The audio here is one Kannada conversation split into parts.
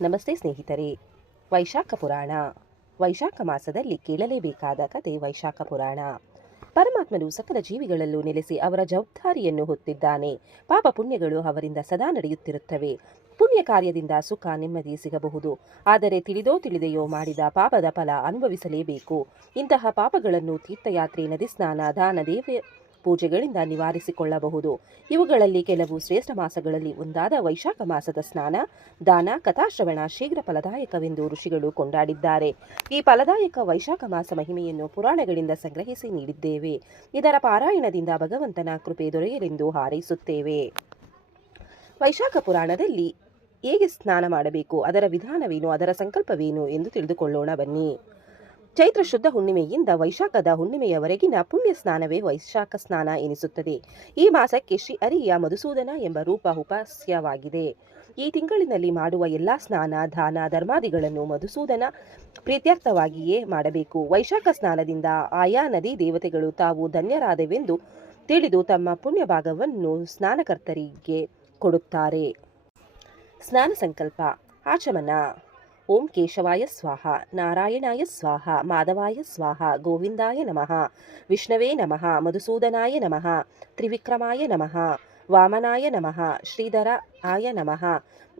ನಮಸ್ತೆ ಸ್ನೇಹಿತರೆ. ವೈಶಾಖ ಪುರಾಣ. ವೈಶಾಖ ಮಾಸದಲ್ಲಿ ಕೇಳಲೇಬೇಕಾದ ಕತೆ ವೈಶಾಖ ಪುರಾಣ. ಪರಮಾತ್ಮನು ಸಕಲ ಜೀವಿಗಳಲ್ಲೂ ನೆಲೆಸಿ ಅವರ ಜವಾಬ್ದಾರಿಯನ್ನು ಹೊತ್ತಿದ್ದಾನೆ. ಪಾಪ ಪುಣ್ಯಗಳು ಅವರಿಂದ ಸದಾ ನಡೆಯುತ್ತಿರುತ್ತವೆ. ಪುಣ್ಯ ಕಾರ್ಯದಿಂದ ಸುಖ ನೆಮ್ಮದಿ ಸಿಗಬಹುದು. ಆದರೆ ತಿಳಿದೋ ತಿಳಿದೆಯೋ ಮಾಡಿದ ಪಾಪದ ಫಲ ಅನುಭವಿಸಲೇಬೇಕು. ಇಂತಹ ಪಾಪಗಳನ್ನು ತೀರ್ಥಯಾತ್ರೆ, ನದಿ ಸ್ನಾನ, ದಾನ, ದೇವ ಪೂಜೆಗಳಿಂದ ನಿವಾರಿಸಿಕೊಳ್ಳಬಹುದು. ಇವುಗಳಲ್ಲಿ ಕೆಲವು ಶ್ರೇಷ್ಠ ಮಾಸಗಳಲ್ಲಿ ಒಂದಾದ ವೈಶಾಖ ಮಾಸದ ಸ್ನಾನ, ದಾನ, ಕಥಾಶ್ರವಣ ಶೀಘ್ರ ಫಲದಾಯಕವೆಂದು ಋಷಿಗಳು ಕೊಂಡಾಡಿದ್ದಾರೆ. ಈ ಫಲದಾಯಕ ವೈಶಾಖ ಮಾಸ ಮಹಿಮೆಯನ್ನು ಪುರಾಣಗಳಿಂದ ಸಂಗ್ರಹಿಸಿ ನೀಡಿದ್ದೇವೆ. ಇದರ ಪಾರಾಯಣದಿಂದ ಭಗವಂತನ ಕೃಪೆ ದೊರೆಯಲೆಂದು ಹಾರೈಸುತ್ತೇವೆ. ವೈಶಾಖ ಪುರಾಣದಲ್ಲಿ ಹೇಗೆ ಸ್ನಾನ ಮಾಡಬೇಕು, ಅದರ ವಿಧಾನವೇನು, ಅದರ ಸಂಕಲ್ಪವೇನು ಎಂದು ತಿಳಿದುಕೊಳ್ಳೋಣ ಬನ್ನಿ. ಚೈತ್ರ ಶುದ್ಧ ಹುಣ್ಣಿಮೆಯಿಂದ ವೈಶಾಖದ ಹುಣ್ಣಿಮೆಯವರೆಗಿನ ಪುಣ್ಯ ಸ್ನಾನವೇ ವೈಶಾಖ ಸ್ನಾನ ಎನಿಸುತ್ತದೆ. ಈ ಮಾಸಕ್ಕೆ ಶ್ರೀ ಹರಿಯ ಮಧುಸೂದನ ಎಂಬ ರೂಪ ಉಪಾಸ್ಯವಾಗಿದೆ. ಈ ತಿಂಗಳಿನಲ್ಲಿ ಮಾಡುವ ಎಲ್ಲಾ ಸ್ನಾನ, ದಾನ, ಧರ್ಮಾದಿಗಳನ್ನು ಮಧುಸೂದನ ಪ್ರೀತ್ಯರ್ಥವಾಗಿಯೇ ಮಾಡಬೇಕು. ವೈಶಾಖ ಸ್ನಾನದಿಂದ ಆಯಾ ನದಿ ದೇವತೆಗಳು ತಾವು ಧನ್ಯರಾದವೆಂದು ತಿಳಿದು ತಮ್ಮ ಪುಣ್ಯ ಭಾಗವನ್ನು ಸ್ನಾನಕರ್ತರಿಗೆ ಕೊಡುತ್ತಾರೆ. ಸ್ನಾನ ಸಂಕಲ್ಪ. ಆಚಮನ. ಓಂ ಕೇಶವಾಯ ಸ್ವಾಹ, ನಾರಾಯಣಾಯ ಸ್ವಾಹ, ಮಾಧವಾಯ ಸ್ವಾಹ, ಗೋವಿಂದಾಯ ನಮಃ, ವಿಷ್ಣವೇ ನಮಃ, ಮಧುಸೂದನಾಯ ನಮಃ, ತ್ರಿವಿಕ್ರಮಾಯ ನಮಃ, ವಾಮನಾಯ ನಮಃ, ಶ್ರೀಧರಾಯ ನಮಃ,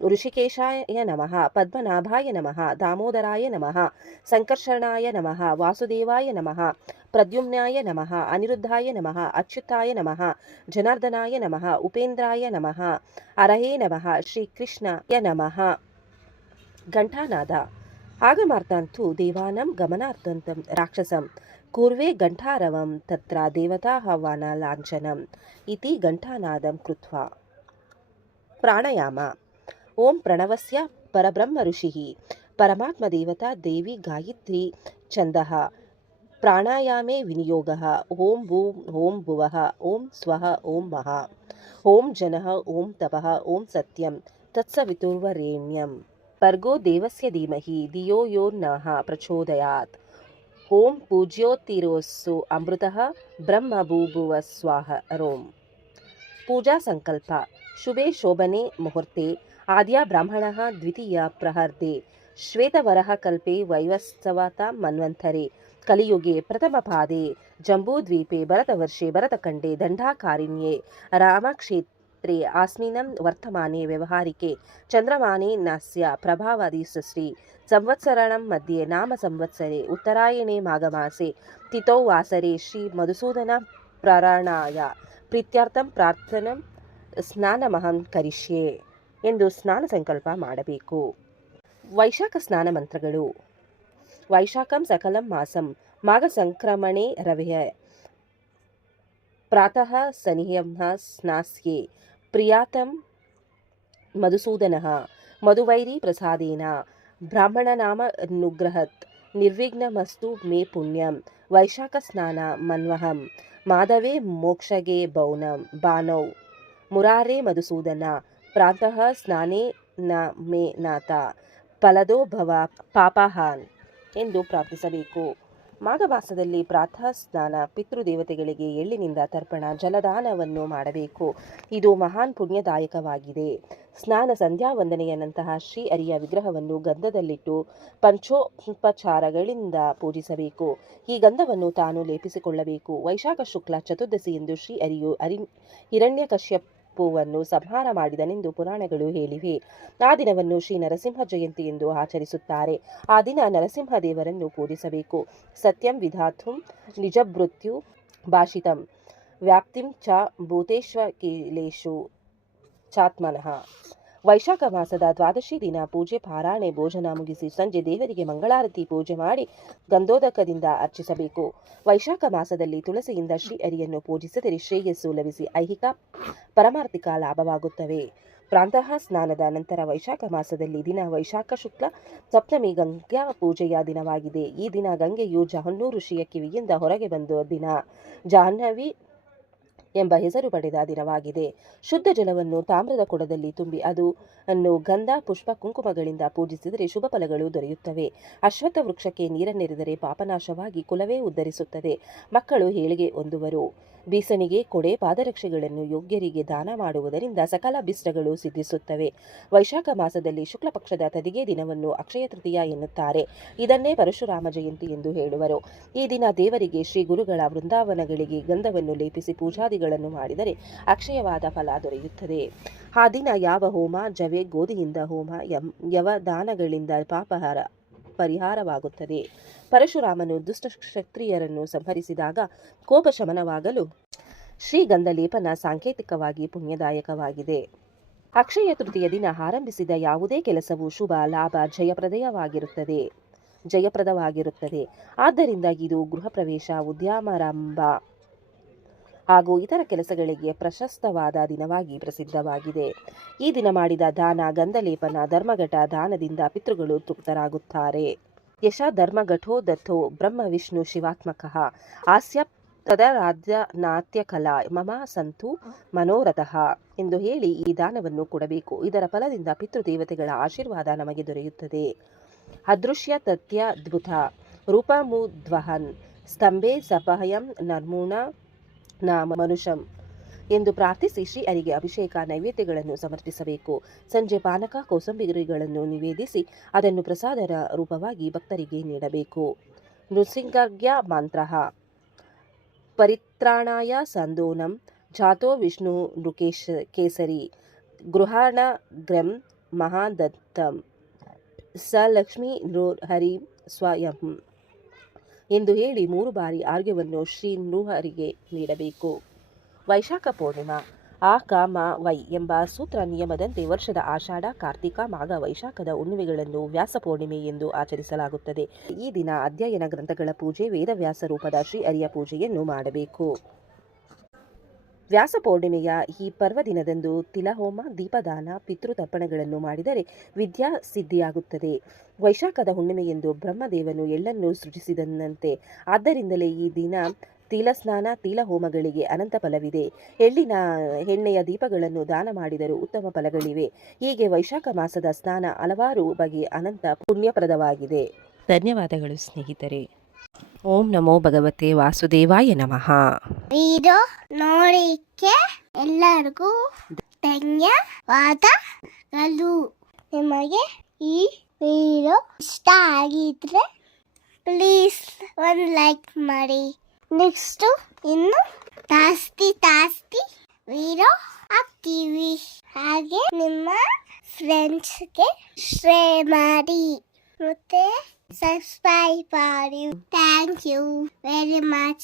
ಋಷಿಕೇಶಾಯ ನಮಃ, ಪದ್ಮನಾಭಾಯ ನಮಃ, ದಾಮೋದರಾಯ ನಮಃ, ಸಂಕರ್ಷಣಾಯ ನಮಃ, ವಾಸುದೇವಾಯ ನಮಃ, ಪ್ರದ್ಯುಮ್ನಾಯ ನಮಃ, ಅನಿರುದ್ಧಾಯ ನಮಃ, ಅಚ್ಯುತಾಯ ನಮಃ, ಜನಾರ್ದನಾಯ ನಮಃ, ಉಪೇಂದ್ರಾಯ ನಮಃ, ಅರಹೇ ನಮಃ, ಶ್ರೀಕೃಷ್ಣಾಯ ನಮಃ. ಘಂಟಾನಾದ. ಆಗಮಾರ್ಥಂತು ದೇವಾನಂ ಗಮನಾರ್ಥಂತಂ ರಾಕ್ಷಸಂ ಕೂರ್ವೆ ಘಂಟಾರವಂ ತತ್ರ ದೇವತಾಹ್ವಾನ ಲಾಂಛನಂ ಇತಿ ಘಂಟಾನಾದಂ ಕೃತ್ವಾ. ಪ್ರಾಣಾಯಾಮ. ಓಂ ಪ್ರಣವಸ್ಯ ಪರಬ್ರಹ್ಮ ಋಷಿಃ ಪರಮಾತ್ಮ ದೇವತಾ ದೇವಿ ಗಾಯತ್ರಿ ಛಂದಃ ಪ್ರಾಣಾಯಾಮೇ ವಿನಿಯೋಗಃ. ಓಂ ಭೂಂ ಓಂ ಭುವಃ ಓಂ ಸ್ವಃ ಓಂ ಮಹಾ ಓಂ ಜನಃ ಓಂ ತಪಃ ಓಂ ಸತ್ಯಂ ತತ್ಸವಿತುರ್ವರೆಣ್ಯಂ ಭರ್ಗೋ ದೇವಸ್ಯ ಧೀಮಹಿ ಧಿಯೋ ಯೋ ನಃ ಪ್ರಚೋದಯಾತ್. ಓಂ ಪೂಜ್ಯೋತಿರೋಸ್ಸು ಅಮೃತಃ ಬ್ರಹ್ಮ ಭೂಭುವ ಸ್ವಾಹ ರೋಂ. ಪೂಜಾ ಸಂಕಲ್ಪ. ಶುಭೆ ಶೋಭನೆ ಮುಹೂರ್ತೆ ಆದ್ಯ ಬ್ರಾಹ್ಮಣಃ ದ್ವಿತೀಯ ಪ್ರಹರ್ದೆ ಶ್ವೇತವರಃ ಕಲ್ಪೆ ವೈವಸ್ವತ ಮನ್ವಂತರೆ ಕಲಿಯುಗೆ ಪ್ರಥಮ ಪಾದೆ ಜಂಬೂದ್ವೀಪೆ ಭರತವರ್ಷೆ ಭರತಖಂಡೆ ದಂಡಾಕಾರಿಣ್ಯೆ ರಾಮಕ್ಷೇತ್ರೆ ಆಸ್ಮಿನಂ ವರ್ತಮಾನೆ ವ್ಯವಹಾರಿಕೆ ಚಂದ್ರಮಾನೆ ನಾಸ್ಯ ಪ್ರಭಾವದಿಶ್ರೀ ಸಂವತ್ಸರಣಂ ಮಧ್ಯೆ ನಾಮ ಸಂವತ್ಸರೆ ಉತ್ತರಾಯಣೆ ಮಾಘಮಾಸೆ ತಿಥೌ ವಾಸರೆ ಶ್ರೀ ಮಧುಸೂದನ ಪ್ರಾರಣಾಯ ಪ್ರೀತ್ಯರ್ಥಂ ಪ್ರಾರ್ಥನಂ ಸ್ನಾನಮಹಂ ಕರಿಷ್ಯೆ ಎಂದು ಸ್ನಾನ ಸಂಕಲ್ಪ ಮಾಡಬೇಕು. ವೈಶಾಖ ಸ್ನಾನ ಮಂತ್ರಗಳು. ವೈಶಾಖಂ ಸಕಲಂ ಮಾಸಂ ಮಾಘ ಸಂಕ್ರಮಣೆ ರವೆಯ ಪ್ರಾತಃ ಸನಿಹ್ಯಂಃ ಸ್ನಾಸ್ಯೆ ಪ್ರಿಯಾತಂ ಮಧುಸೂದನಃ ಮಧುವೈರಿ ಪ್ರಸಾದೇನ ಬ್ರಾಹ್ಮಣನಾಮ ಅನುಗ್ರಹತ್ ನಿರ್ವಿಘ್ನಮಸ್ತು ಮೇ ಪುಣ್ಯಂ. ವೈಶಾಖ ಸ್ನಾನ ಮನ್ವಹಂ ಮಾಧವೇ ಮೋಕ್ಷಗೆ ಬಾನೌ ಮುರಾರೇ ಮಧುಸೂದನ ಪ್ರಾತಃ ಸ್ನಾನೇ ನ ಮೇ ನಾಥ ಫಲದೋ ಭವ ಪಾಪಹಾನ್ ಎಂದು ಪ್ರಾರ್ಥಿಸಬೇಕು. ಮಾಘಮಾಸದಲ್ಲಿ ಪ್ರಾತಃ ಸ್ನಾನ ಪಿತೃದೇವತೆಗಳಿಗೆ ಎಳ್ಳಿನಿಂದ ತರ್ಪಣ ಜಲದಾನವನ್ನು ಮಾಡಬೇಕು. ಇದು ಮಹಾನ್ ಪುಣ್ಯದಾಯಕವಾಗಿದೆ. ಸ್ನಾನ ಸಂಧ್ಯಾ ವಂದನೆಯ ನಂತರ ಶ್ರೀ ಹರಿಯ ವಿಗ್ರಹವನ್ನು ಗಂಧದಲ್ಲಿಟ್ಟು ಪಂಚೋಪಚಾರಗಳಿಂದ ಪೂಜಿಸಬೇಕು. ಈ ಗಂಧವನ್ನು ತಾನು ಲೇಪಿಸಿಕೊಳ್ಳಬೇಕು. ವೈಶಾಖ ಶುಕ್ಲ ಚತುರ್ದಶಿ ಎಂದು ಶ್ರೀ ಹರಿಯು ಹಿರಣ್ಯಕಶ್ಯಪುವನ್ನು ಸಂಹಾರ ಮಾಡಿದನೆಂದು ಪುರಾಣಗಳು ಹೇಳಿವೆ. ಆ ದಿನವನ್ನು ಶ್ರೀ ನರಸಿಂಹ ಜಯಂತಿ ಎಂದು ಆಚರಿಸುತ್ತಾರೆ. ಆ ದಿನ ನರಸಿಂಹ ದೇವರನ್ನು ಪೂಜಿಸಬೇಕು. ಸತ್ಯಂ ವಿಧಾತುಂ ನಿಜಭೃತ್ಯು ಭಾಷಿತಂ ವ್ಯಾಪ್ತಿಂ ಚ ಭೂತೇಶ್ವಕಿಲೇಶು ಚಾತ್ಮನಃ. ವೈಶಾಖ ಮಾಸದ ದ್ವಾದಶಿ ದಿನ ಪೂಜೆ ಪಾರಾಯಣೆ ಭೋಜನ ಮುಗಿಸಿ ಸಂಜೆ ದೇವರಿಗೆ ಮಂಗಳಾರತಿ ಪೂಜೆ ಮಾಡಿ ಗಂಧೋದಕದಿಂದ ಅರ್ಚಿಸಬೇಕು. ವೈಶಾಖ ಮಾಸದಲ್ಲಿ ತುಳಸಿಯಿಂದ ಶ್ರೀ ಹರಿಯನ್ನು ಪೂಜಿಸಿದರೆ ಶ್ರೇಯಸ್ಸು ಲಭಿಸಿ ಐಹಿಕ ಪರಮಾರ್ಥಿಕ ಲಾಭವಾಗುತ್ತವೆ. ಪ್ರಾತಃ ಸ್ನಾನದ ನಂತರ ವೈಶಾಖ ಮಾಸದಲ್ಲಿ ದಿನ ವೈಶಾಖ ಶುಕ್ಲ ಸಪ್ತಮಿ ಗಂಗಾ ಪೂಜೆಯ ದಿನವಾಗಿದೆ. ಈ ದಿನ ಗಂಗೆಯು ಜಹನ್ನೂ ಋಷಿಯ ಕಿವಿಯಿಂದ ಹೊರಗೆ ಬಂದ ದಿನ. ಜಾಹ್ನವಿ ಎಂಬ ಹೆಸರು ಪಡೆದ ದಿನವಾಗಿದೆ. ಶುದ್ಧ ಜಲವನ್ನು ತಾಮ್ರದ ಕೊಡದಲ್ಲಿ ತುಂಬಿ ಅನ್ನು ಗಂಧ ಪುಷ್ಪ ಕುಂಕುಮಗಳಿಂದ ಪೂಜಿಸಿದರೆ ಶುಭ ಫಲಗಳು ದೊರೆಯುತ್ತವೆ. ಅಶ್ವತ್ಥ ವೃಕ್ಷಕ್ಕೆ ನೀರನ್ನೆರೆದರೆ ಪಾಪನಾಶವಾಗಿ ಕುಲವೇ ಉದ್ಧರಿಸುತ್ತದೆ. ಮಕ್ಕಳು ಏಳಿಗೆ ಹೊಂದುವರು. ಬೀಸಣಿಗೆ, ಕೊಡೆ, ಪಾದರಕ್ಷೆಗಳನ್ನು ಯೋಗ್ಯರಿಗೆ ದಾನ ಮಾಡುವುದರಿಂದ ಸಕಲ ಅಭಿಷ್ಟಗಳು ಸಿದ್ಧಿಸುತ್ತವೆ. ವೈಶಾಖ ಮಾಸದಲ್ಲಿ ಶುಕ್ಲ ಪಕ್ಷದ ತದಿಗೆ ದಿನವನ್ನು ಅಕ್ಷಯ ತೃತೀಯ ಎನ್ನುತ್ತಾರೆ. ಇದನ್ನೇ ಪರಶುರಾಮ ಜಯಂತಿ ಎಂದು ಹೇಳುವರು. ಈ ದಿನ ದೇವರಿಗೆ ಶ್ರೀ ಗುರುಗಳ ವೃಂದಾವನಗಳಿಗೆ ಗಂಧವನ್ನು ಲೇಪಿಸಿ ಪೂಜಾದಿಗಳನ್ನು ಮಾಡಿದರೆ ಅಕ್ಷಯವಾದ ಫಲ ದೊರೆಯುತ್ತದೆ. ಆ ದಿನ ಯಾವ ಹೋಮ, ಜವೆ, ಗೋಧಿಯಿಂದ ಹೋಮ, ಯವದಾನಗಳಿಂದ ಪಾಪಹಾರ ಪರಿಹಾರವಾಗುತ್ತದೆ. ಪರಶುರಾಮನು ದುಷ್ಟ ಕ್ಷತ್ರಿಯರನ್ನು ಸಂಹರಿಸಿದಾಗ ಕೋಪ ಶಮನವಾಗಲು ಶ್ರೀಗಂಧ ಲೇಪನ ಸಾಂಕೇತಿಕವಾಗಿ ಪುಣ್ಯದಾಯಕವಾಗಿದೆ. ಅಕ್ಷಯ ತೃತೀಯ ದಿನ ಆರಂಭಿಸಿದ ಯಾವುದೇ ಕೆಲಸವು ಶುಭ, ಲಾಭ, ಜಯಪ್ರದವಾಗಿರುತ್ತದೆ. ಆದ್ದರಿಂದ ಇದು ಗೃಹ ಪ್ರವೇಶ, ಉದ್ಯಮಾರಂಭ ಹಾಗೂ ಇತರ ಕೆಲಸಗಳಿಗೆ ಪ್ರಶಸ್ತವಾದ ದಿನವಾಗಿ ಪ್ರಸಿದ್ಧವಾಗಿದೆ. ಈ ದಿನ ಮಾಡಿದ ದಾನ, ಗಂಧಲೇಪನ, ಧರ್ಮಘಟ ದಾನದಿಂದ ಪಿತೃಗಳು ತೃಪ್ತರಾಗುತ್ತಾರೆ. ಯಶ ಧರ್ಮಘಟೋ ದತ್ತೋ ಬ್ರಹ್ಮ ವಿಷ್ಣು ಶಿವಾತ್ಮಕಃ ಆಸ್ಯ ತದರಾಧ್ಯ ನಾಟ್ಯಕಲಾ ಮಮ ಸಂತು ಮನೋರಥಃ ಎಂದು ಹೇಳಿ ಈ ದಾನವನ್ನು ಕೊಡಬೇಕು. ಇದರ ಫಲದಿಂದ ಪಿತೃದೇವತೆಗಳ ಆಶೀರ್ವಾದ ನಮಗೆ ದೊರೆಯುತ್ತದೆ. ಅದೃಶ್ಯ ತಥ್ಯದ್ಭುತ ರೂಪಮುದ್ವಹನ್ ಸ್ತಂಭೆ ಸಪಹಯಂ ನರ್ಮೂಣ ನಾಮ ಮನುಷ್ಯಂ ಎಂದು ಪ್ರಾರ್ಥಿಸಿ ಶ್ರೀ ಹರಿಗೆ ಅಭಿಷೇಕ ನೈವೇದ್ಯಗಳನ್ನು ಸಮರ್ಪಿಸಬೇಕು. ಸಂಜೆ ಪಾನಕ, ಕೋಸಂಬರಿಗಳನ್ನು ನಿವೇದಿಸಿ ಅದನ್ನು ಪ್ರಸಾದದ ರೂಪವಾಗಿ ಭಕ್ತರಿಗೆ ನೀಡಬೇಕು. ನೃಸಿಂಗರ್ಘ್ಯ ಮಂತ್ರ ಪರಿತ್ರಾಣಾಯ ಸಂದೋನಂ ಜಾತೋ ವಿಷ್ಣು ಕೇಸರಿ ಗೃಹಾಣಗ್ರಂ ಮಹಾದತ್ತಂ ಸ ಲಕ್ಷ್ಮೀ ನೃಹರಿ ಸ್ವಯಂ ಎಂದು ಹೇಳಿ 3 ಬಾರಿ ಆರ್ಘ್ಯವನ್ನು ಶ್ರೀ ನೃಹರಿಗೆ ನೀಡಬೇಕು. ವೈಶಾಖ ಪೂರ್ಣಿಮಾ ಆ ಕ ಮ ವೈ ಎಂಬ ಸೂತ್ರ ನಿಯಮದಂತೆ ವರ್ಷದ ಆಷಾಢ, ಕಾರ್ತಿಕ, ಮಾಘ, ವೈಶಾಖದ ಹುಣ್ಣಿಮೆಗಳನ್ನು ವ್ಯಾಸ ಪೂರ್ಣಿಮೆ ಎಂದು ಆಚರಿಸಲಾಗುತ್ತದೆ. ಈ ದಿನ ಅಧ್ಯಯನ ಗ್ರಂಥಗಳ ಪೂಜೆ, ವೇದವ್ಯಾಸ ರೂಪದ ಶ್ರೀಹರಿಯ ಪೂಜೆಯನ್ನು ಮಾಡಬೇಕು. ವ್ಯಾಸ ಪೌರ್ಣಿಮೆಯ ಈ ಪರ್ವದಿನದಂದು ತಿಲಹೋಮ, ದೀಪದಾನ, ಪಿತೃತರ್ಪಣಗಳನ್ನು ಮಾಡಿದರೆ ವಿದ್ಯಾ ಸಿದ್ಧಿಯಾಗುತ್ತದೆ. ವೈಶಾಖದ ಹುಣ್ಣಿಮೆಯೆಂದು ಬ್ರಹ್ಮದೇವನು ಎಳ್ಳನ್ನು ಸೃಜಿಸಿದನಂತೆ. ಆದ್ದರಿಂದಲೇ ಈ ದಿನ ತಿಲಸ್ನಾನ, ತಿಲಹೋಮಗಳಿಗೆ ಅನಂತ ಫಲವಿದೆ. ಎಳ್ಳಿನ ಎಣ್ಣೆಯ ದೀಪಗಳನ್ನು ದಾನ ಮಾಡಿದರೂ ಉತ್ತಮ ಫಲಗಳಿವೆ. ಹೀಗೆ ವೈಶಾಖ ಮಾಸದ ಸ್ನಾನ ಹಲವಾರು ಬಗೆಯ ಅನಂತ ಪುಣ್ಯಪ್ರದವಾಗಿದೆ. ಧನ್ಯವಾದಗಳು ಸ್ನೇಹಿತರೆ. ಓಂ ನಮೋ ಭಗವತೆ ವಾಸುದೇವಾಯ ನಮಃ. ವಿಡಿಯೋ ನೋಡಿಕ್ಕೆ ಎಲ್ಲರಿಗೂ ಧನ್ಯವಾದಗಳು. ನಿಮಗೆ ಈ ವಿಡಿಯೋ ಇಷ್ಟ ಆಗಿದ್ರೆ ಪ್ಲೀಸ್ ಒಂದು ಲೈಕ್ ಮಾಡಿ. ನೆಕ್ಸ್ಟ್ ಇನ್ನು ಜಾಸ್ತಿ ವಿಡಿಯೋ ಹಾಕ್ತೀವಿ. ಹಾಗೆ ನಿಮ್ಮ ಫ್ರೆಂಡ್ಸ್ಗೆ ಶೇರ್ ಮಾಡಿ ಮತ್ತೆ subscribe ಮಾಡಿ. Thank you very much.